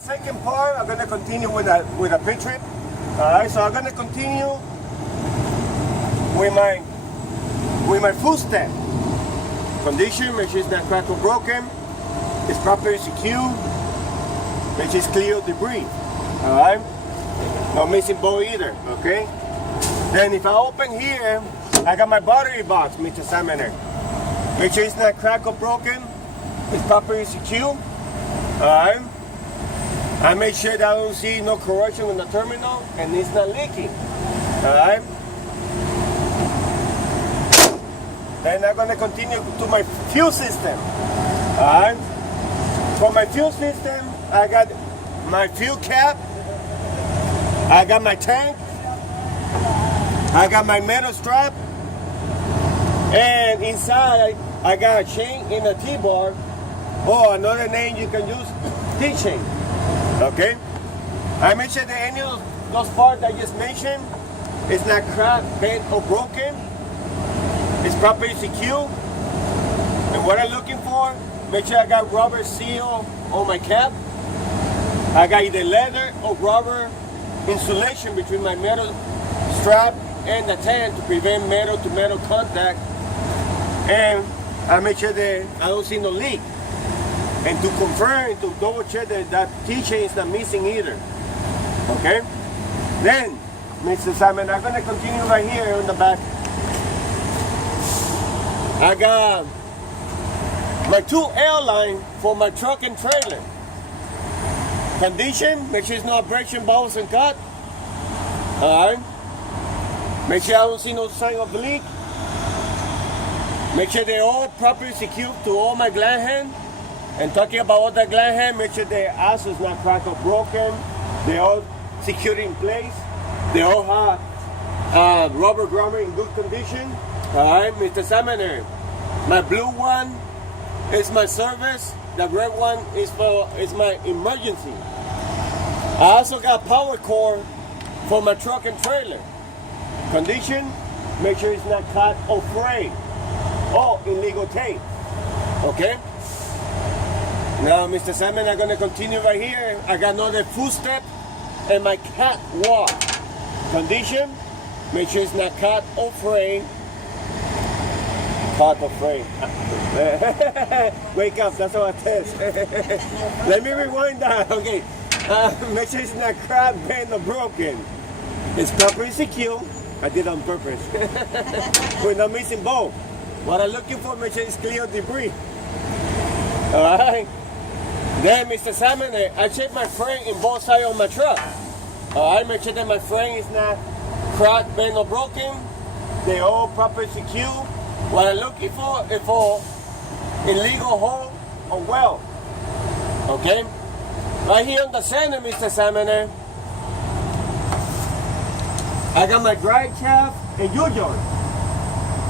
Second part, I'm gonna continue with a pit trip. Alright, so I'm gonna continue with my full step. Condition, make sure it's not cracked or broken. It's properly secured. Make sure it's clear of debris. Alright? No missing bolt either, okay? Then if I open here, I got my battery box, Mr. Examiner. Make sure it's not cracked or broken. It's properly secured. Alright? I make sure that I don't see no corrosion in the terminal and it's not leaking. Alright? Then I'm gonna continue to my fuel system. Alright? For my fuel system, I got my fuel cap, I got my tank, I got my metal strap, and inside I got a chain in a T-bar, or another name you can use, T-chain. Okay? I make sure that any of those parts I just mentioned is not cracked, bent, or broken. It's properly secure. And what I'm looking for, make sure I got rubber seal on my cap. I got either leather or rubber insulation between my metal strap and the tank to prevent metal to metal contact. And I make sure that I don't see no leak. And to confirm, to double check that T-chain is not missing either. Okay? Then, Mr. Simon, I'm gonna continue right here in the back. I got my two airline for my truck and trailer. Condition, make sure it's not abrasion, bubbles, and cut. Alright. Make sure I don't see no sign of leak. Make sure they're all properly secured to all my glad hand. And talking about all the glad hand, make sure the axle is not cracked or broken. They're all secured in place. They all have rubber grommet in good condition. Alright, Mr. Examiner. My blue one is my service. The red one is my emergency. I also got power cord for my truck and trailer. Condition, make sure it's not cut or frayed or illegal tape. Okay? Now, Mr. Simon, I'm going to continue right here. I got another full step and my catwalk. Condition, make sure it's not cut or frayed. Cut or frayed. Wake up, that's what I test. Let me rewind that. Okay. Make sure it's not cracked, bent, or broken. It's properly secure. I did it on purpose. We're not missing bolt. What I'm looking for, make sure it's clear of debris. Alright? Then, Mr. Simon, I check my frame in both sides of my truck. Alright, make sure that my frame is not cracked, bent, or broken. They're all properly secure. What I'm looking for is for illegal hole or weld. Okay? Right here on the center, Mr. Examiner, I got my drive shaft and U-joint.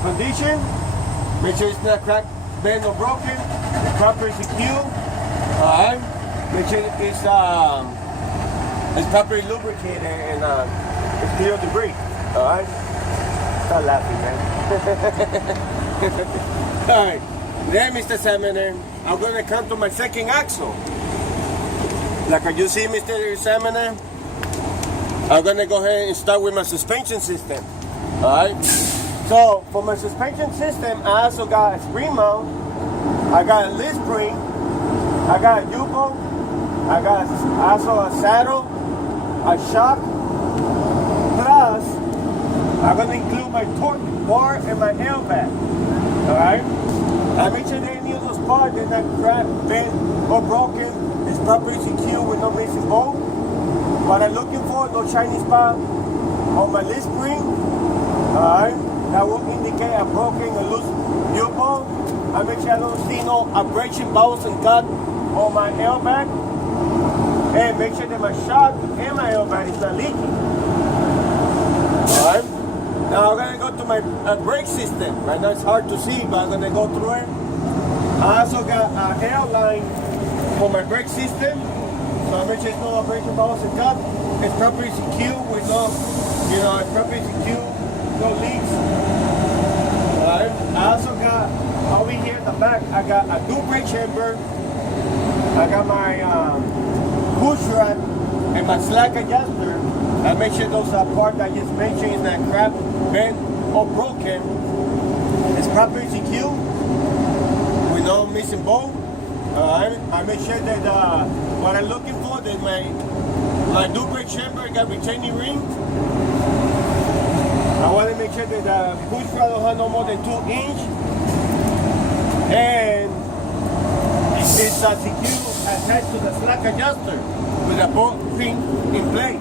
Condition, make sure it's not cracked, bent, or broken. It's properly secure. Alright, make sure it's properly lubricated and it's clear of debris. Alright? Stop laughing, man. Alright, then Mr. Examiner, I'm gonna come to my second axle. Like you see, Mr. Examiner, I'm gonna go ahead and start with my suspension system. Alright? So for my suspension system, I also got a spring mount, I got a leaf spring, I got a U-bolt, I got also a saddle, a shock, plus I'm going to include my torque bar and my airbag. Alright? I make sure that any of those parts are not cracked, bent, or broken. It's properly secure with no missing bolt. What I'm looking for, no shiny spot on my leaf spring. Alright? That will indicate a broken or loose U-bolt. I make sure I don't see no abrasion, bubbles, and cut on my airbag, and make sure that my shock and my airbag is not leaking. Alright? Now I'm going to go to my brake system. Right now it's hard to see, but I'm going to go through it. I also got an airline for my brake system. So I make sure there's no abrasion, bubbles, and cut. It's properly secure with no, it's properly secure, no leaks. Alright? I also got over here in the back, I got a dual brake chamber. I got my push push rod and my slack adjuster. I make sure those parts I just mentioned is not cracked, bent, or broken. It's properly secured with no missing bolt. I make sure that what I'm looking for, that my dual brake chamber got retaining ring. I want to make sure that the push rod don't have no more than 2 inches, and it's secure attached to the slack adjuster with a bolt pin in place.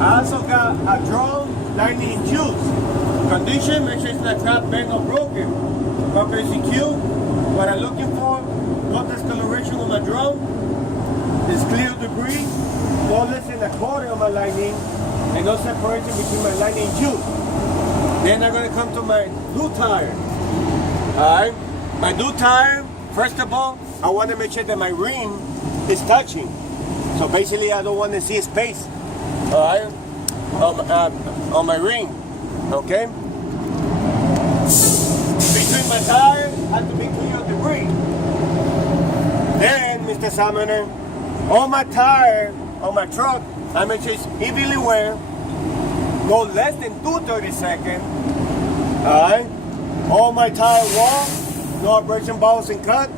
I also got a drum 90 inches. Condition, make sure it's not cracked, bent, or broken. Properly secure. What I'm looking for, no discoloration on my drum. There's clear debris, no less than a quarter of my lining, and no separation between my lining and tube. Then I'm going to come to my dual tire. Alright, my dual tire, first of all, I want to make sure that my rim is touching. So basically I don't want to see space, alright, on my rim, okay? Between my tires, has to be clear of debris. Then, Mr. Summoner, on my tire, on my truck, I make sure it's evenly wear, no less than 2/32. Alright? On my tire wall, no abrasion, bowels, and cuts.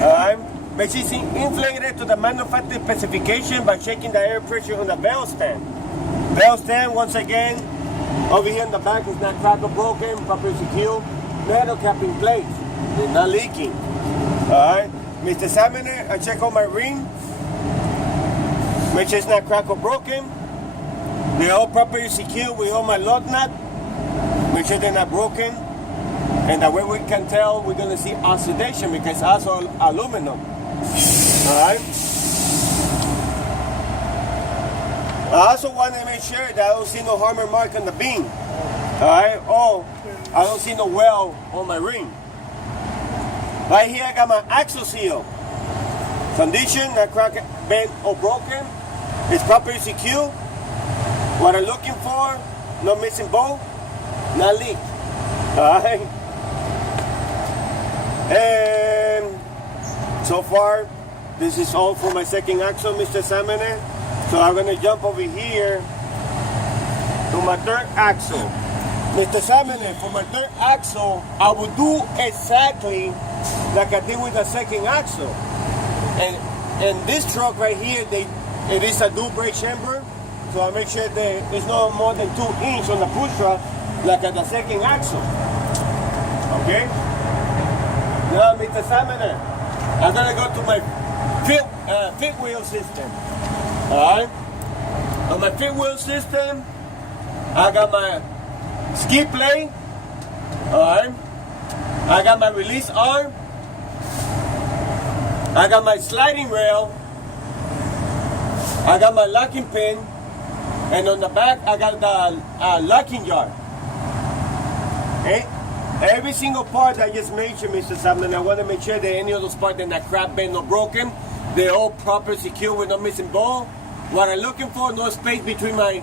Alright? Make sure it's inflated to the manufacturer specification by checking the air pressure on the bell stand. Bell stand, once again, over here in the back is not cracked or broken, properly secure. Metal cap in place. It's not leaking. Alright? Mr. Summoner, I check on my ring. Make sure it's not cracked or broken. They're all properly secured with all my lug nut. Make sure they're not broken. And that way we can tell we're going to see oxidation because it's also aluminum. Alright? I also want to make sure that I don't see no hammer mark on the beam. Alright? Oh, I don't see no weld on my ring. Right here I got my axle seal. Condition, not cracked, bent, or broken. It's properly secure. What I'm looking for, no missing bolt, not leak. Alright? And so far, this is all for my second axle, Mr. Summoner. So I'm going to jump over here to my third axle. Mr. Summoner, for my third axle, I will do exactly like I did with the second axle. And this truck right here, it is a dual brake chamber. So I make sure that there's no more than 2 inches on the push rod like at the second axle. Okay? Now, Mr. Summoner, I'm going to go to my fifth wheel system. Alright? On my fifth wheel system, I got my ski plate. Alright? I got my release arm. I got my sliding rail. I got my locking pin. And on the back, I got the locking jar. Okay? Every single part I just mentioned, Mr. Sumner, I want to make sure that any of those parts that are not cracked, bent, or broken, they're all proper, secure with no missing bolt. What I'm looking for, no space between my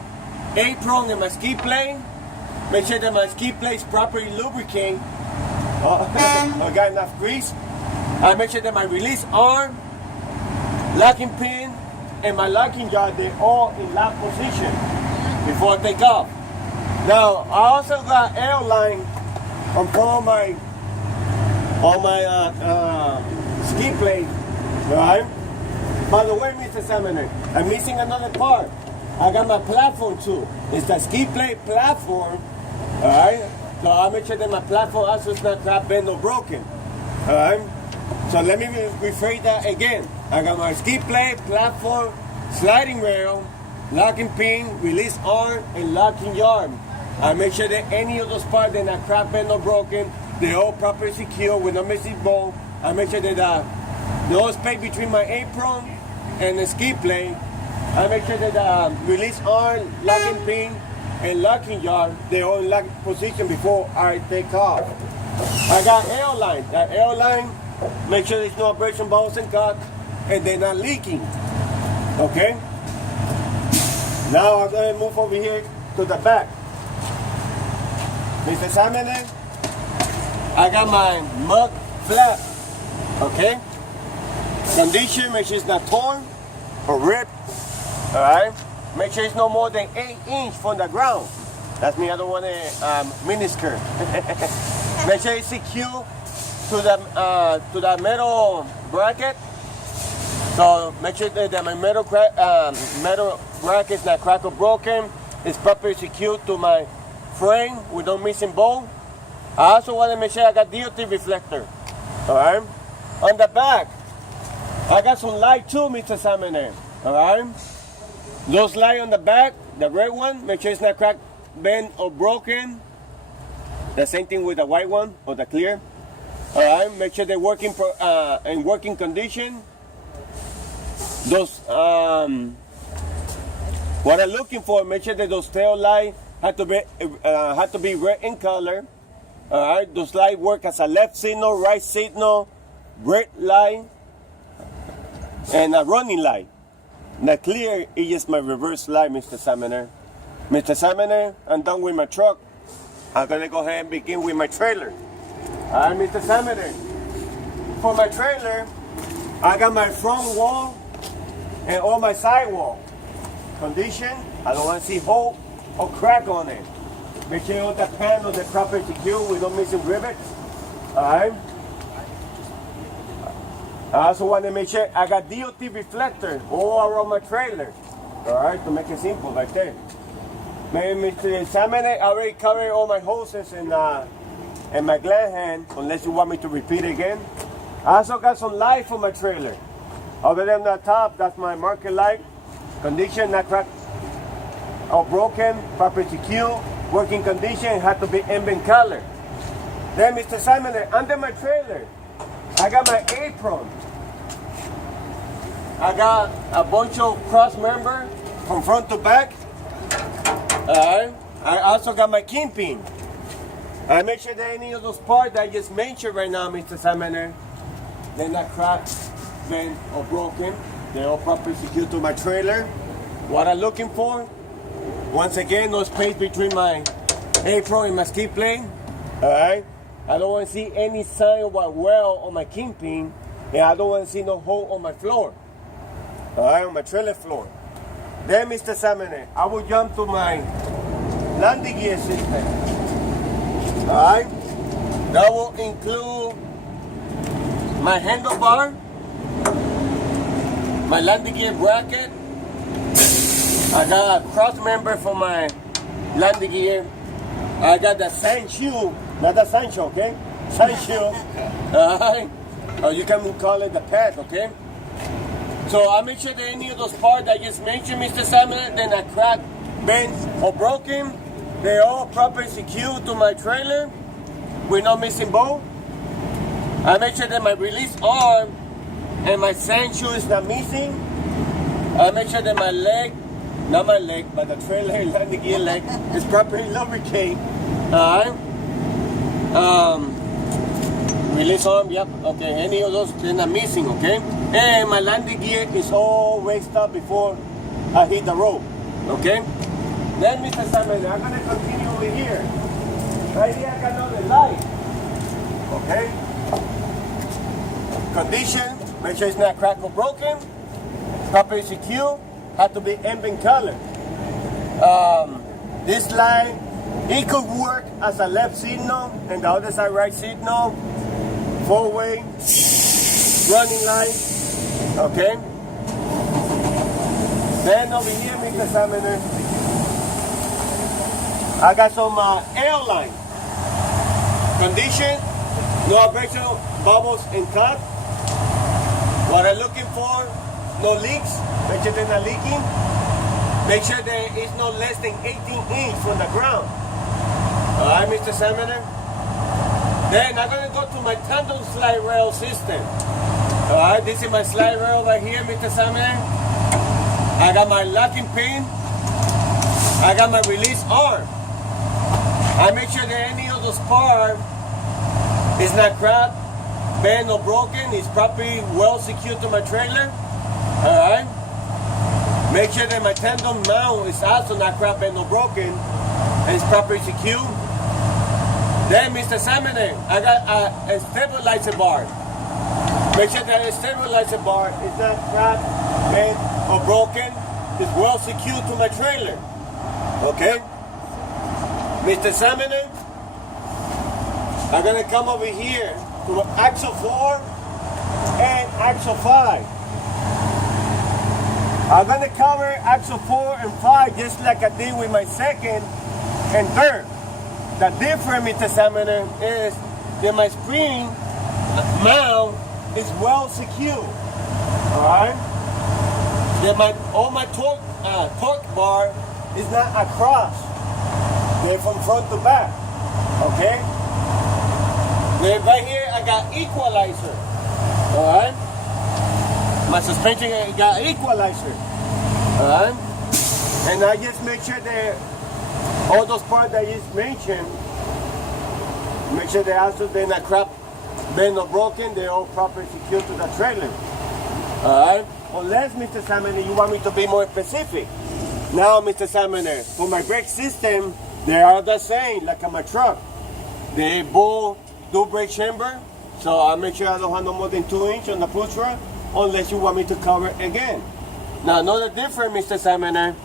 apron and my ski plate. Make sure that my ski plate is properly lubricated. I got enough grease. I make sure that my release arm, locking pin, and my locking jar, they're all in lock position before I take off. Now, I also got air line on all my ski plate, right? By the way, Mr. Sumner, I'm missing another part. I got my platform too. It's the ski plate platform, all right? So I'll make sure that my platform also is not cracked, bent, or broken, all right? So let me rephrase that again. I got my ski plate, platform, sliding rail, locking pin, release arm, and locking yard. I make sure that any of those parts that are not cracked, bent, or broken, they're all properly secure with no missing bolt. I make sure that no space between my apron and the ski plate. I make sure that the release arm, locking pin, and locking yard, they're all in lock position before I take off. I got airline. That airline, make sure there's no abrasion, balls, and cuts, and they're not leaking. Okay? Now I'm going to move over here to the back. Mr. Simon, I got my mug flap. Okay? Condition, make sure it's not torn. or ripped. All right. Make sure it's no more than 8 inches from the ground. That's me. I don't want a miniskirt. Make sure it's secure to the metal bracket. So make sure that my metal bracket is not cracked or broken. It's properly secured to my frame with no missing bolt. I also want to make sure I got DOT reflector. All right. On the back, I got some light too, Mr. Examiner. All right. Those light on the back, the red one, make sure it's not cracked, bent, or broken. The same thing with the white one or the clear. All right. Make sure they're working in working condition. Those what I'm looking for, make sure that those tail lights have to be red in color. All right, those lights work as a left signal, right signal, red light, and a running light. The clear is just my reverse light, Mr. Examiner. Mr. Examiner, I'm done with my truck. I'm gonna go ahead and begin with my trailer. All right, Mr. Examiner. For my trailer, I got my front wall and all my sidewall. Condition, I don't want to see hole or crack on it. Make sure all the panels are properly secure with no missing rivets. Alright. I also want to make sure I got DOT reflector all around my trailer. Alright, to make it simple like that. Mr. Examiner, I already covered all my hoses and my gland hand, unless you want me to repeat again. I also got some light for my trailer. Over there on the top, that's my marker light. Condition, not cracked or broken, properly secure, working condition, had to be ambient color. Then, Mr. Examiner, under my trailer, I got my apron. I got a bunch of cross member from front to back. I also got my kingpin. I make sure that any of those parts that I just mentioned right now, Mr. Examiner, they're not cracked, bent, or broken. They're all properly secured to my trailer. What I'm looking for, once again, no space between my apron and my ski plane. Alright? I don't want to see any sign of a well on my kingpin, and I don't want to see no hole on my floor. Alright, on my trailer floor. Then, Mr. Examiner, I will jump to my landing gear system. Alright? That will include my handlebar, my landing gear bracket. I got a cross member for my landing gear. I got the sand shoe, not the sand shoe, okay? Sand shoe. Alright? Or you can call it the pad, okay? So I make sure that any of those parts I just mentioned, Mr. Examiner, then I crack, bent, or broken, they're all properly secured to my trailer with no missing bolt. I make sure that my release arm and my sand shoe is not missing. I make sure that my leg, not my leg, but the trailer landing gear leg is properly lubricated. Alright. Release arm, yep, okay. Any of those, they're not missing, okay? And my landing gear is all raised up before I hit the road, okay? Then, Mr. Examiner, I'm gonna continue over here. Right here, I got another light, okay? Condition, make sure it's not cracked or broken. Properly secure, have to be ambient color. This light, it could work as a left signal and the other side right signal. Four-way, running light, okay? Then over here, Mr. Examiner, I got some air line. Condition, no abrasion, bubbles, and cut. What I'm looking for, no leaks, make sure they're not leaking. Make sure there is no less than 18 inches from the ground. Alright, Mr. Examiner? Then I'm going to go to my tandem slide rail system. Alright, this is my slide rail right here, Mr. Examiner. I got my locking pin. I got my release arm. I make sure that any of those parts is not cracked, bent, or broken. It's properly well secured to my trailer. Alright. Make sure that my tandem mount is also not cracked, bent, or broken, and it's properly secured. Then, Mr. Examiner, I got a stabilizer bar. Make sure that the stabilizer bar is not cracked, bent or broken, it's well secured to my trailer. Okay? Mr. Examiner, I'm gonna come over here to axle 4 and axle 5. I'm gonna cover axle 4 and 5 just like I did with my second and third. The difference, Mr. Examiner, is that my spring mount is well secured. Alright? That all my torque bar is not across. They're from front to back. Okay? Then right here I got equalizer. Alright? My suspension got equalizer. Alright? And I just make sure that all those parts that I just mentioned, make sure they also they're not cracked, bent or broken, they're all properly secured to the trailer. Alright? Unless, Mr. Examiner, you want me to be more specific. Now, Mr. Examiner, for my brake system, they are the same, like on my truck. They both do brake chamber, so I make sure I don't have no more than 2 inches on the push rod, unless you want me to cover it again. Now, another difference, Mr. Examiner,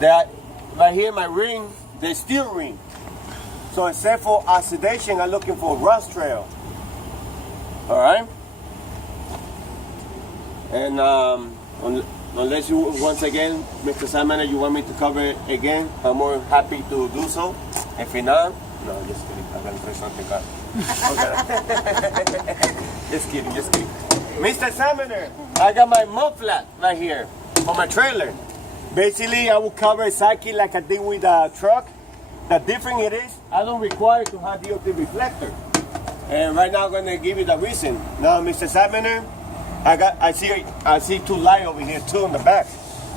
that right here, my ring, they're steel ring. So except for oxidation, I'm looking for rust trail. Alright? And unless you, once again, Mr. Examiner, you want me to cover it again, I'm more happy to do so. If not, no, just kidding. I'm going to say something. Just kidding, just kidding. Mr. Examiner, I got my mud flat right here for my trailer. Basically, I will cover exactly like I did with the truck. The difference it is, I don't require to have DOT reflector. And right now, I'm going to give you the reason. Now, Mr. Examiner, I see 2 lights over here too on the back.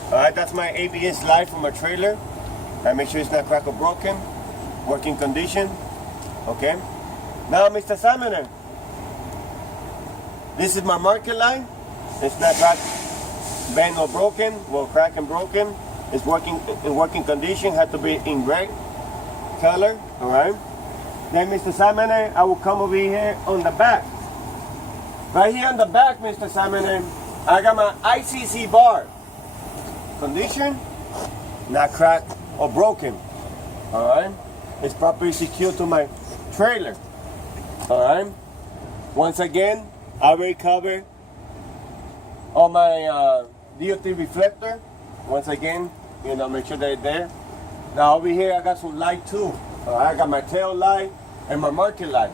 Alright, that's my ABS light for my trailer. I make sure it's not cracked or broken. Working condition. Okay. Now, Mr. Examiner, this is my marker line. It's not cracked, bent or broken. Well, cracked and broken. It's working in working condition. Had to be in red color. Alright. Then, Mr. Examiner, I will come over here on the back. Right here on the back, Mr. Examiner, I got my ICC bar. Condition, not cracked or broken. Alright? It's properly secured to my trailer. Alright? Once again, I already covered all my DOT reflector. Once again, you know, make sure they're there. Now over here, I got some light too. I got my tail light and my marker light.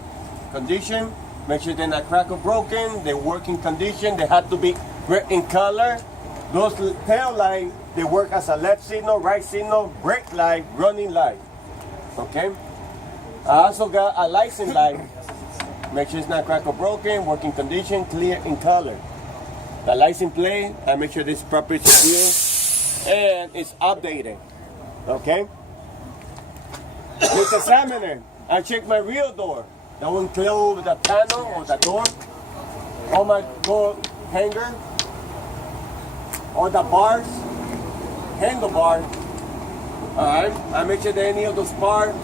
Condition, make sure they're not cracked or broken. They're working condition. They have to be red in color. Those tail lights, they work as a left signal, right signal, brake light, running light. Okay? I also got a license light. Make sure it's not cracked or broken, working condition, clear in color. The license plate, I make sure this is properly secure and it's updated. Okay? Mr. Examiner, I check my rear door. That will include the panel or the door, all my door hanger, all the bars, handlebar. Alright, I make sure that any of those parts,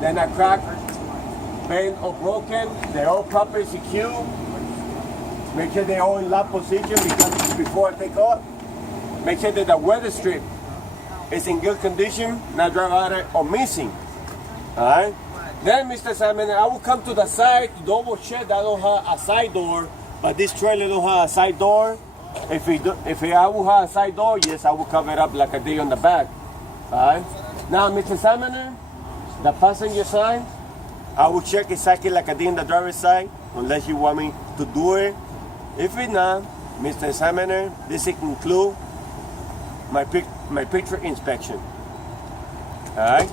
they're not cracked, bent or broken, they're all properly secure. Make sure they're all in lock position because before I take off, make sure that the weather strip is in good condition, not dry out or missing. Alright? Then, Mr. Examiner, I will come to the side to double check that I don't have a side door, but this trailer don't have a side door. If I will have a side door, yes, I will cover it up like I did on the back. Alright? Now, Mr. Examiner, the passenger side, I will check exactly like I did on the driver's side, unless you want me to do it. If it's not, Mr. Examiner, this include my picture inspection. Alright?